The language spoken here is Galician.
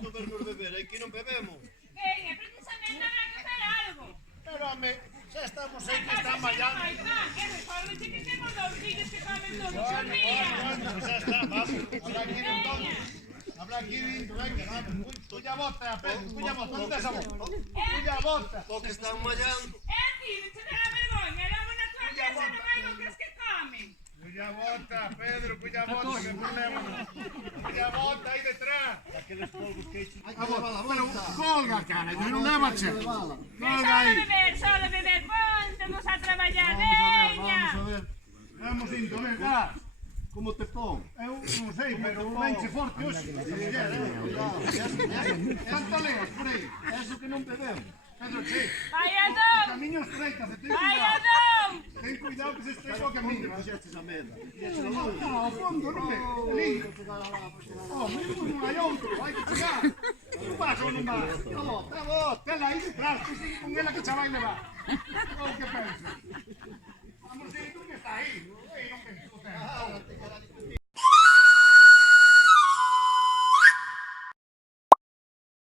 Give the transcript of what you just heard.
No vermos beber, aquí non bebemos. Veña, precisamente habrá que hacer algo. Pero, home, xa estamos aí que están mallando. Ai, pan, que recorde que temos dous fillos que comen todos os días. Bueno, xa está, vamos. Habla aquí entonces. Habla aquí dentro, venga, vamos. Cuya bota, Pedro, cuya bota, non tes a bota. Cuya bota. O que están mallando. É así, se dá a vergoña, logo na tua casa non hai o que es que comen. Cuya bota, Pedro, cuya bota, que problema. Cuya bota aí detrás. Aqueles polvos que eixen. Pero colga, cara, yo non leva che. Colga aí. Solo beber, póntenos a traballar, veña. Vamos indo, venga. Como te pon? Eu non sei, pero venche forte hoxe. Canto leas por aí? Eso que non bebemos. Pedro, che. Vai a dom, Camiño estreita, se ten vai a cuidado. dom. Ten cuidado que se estreita o camiño. Fixestes a meda. No, ao fondo, non me. Ali. Oh, mesmo non hai outro, hai que chegar. Non vas ou non vas? A vos, tela aí detrás, que sigue con ela que xa vai levar. O que pensa? Vamos ir, tú que está aí. Aí non pensa.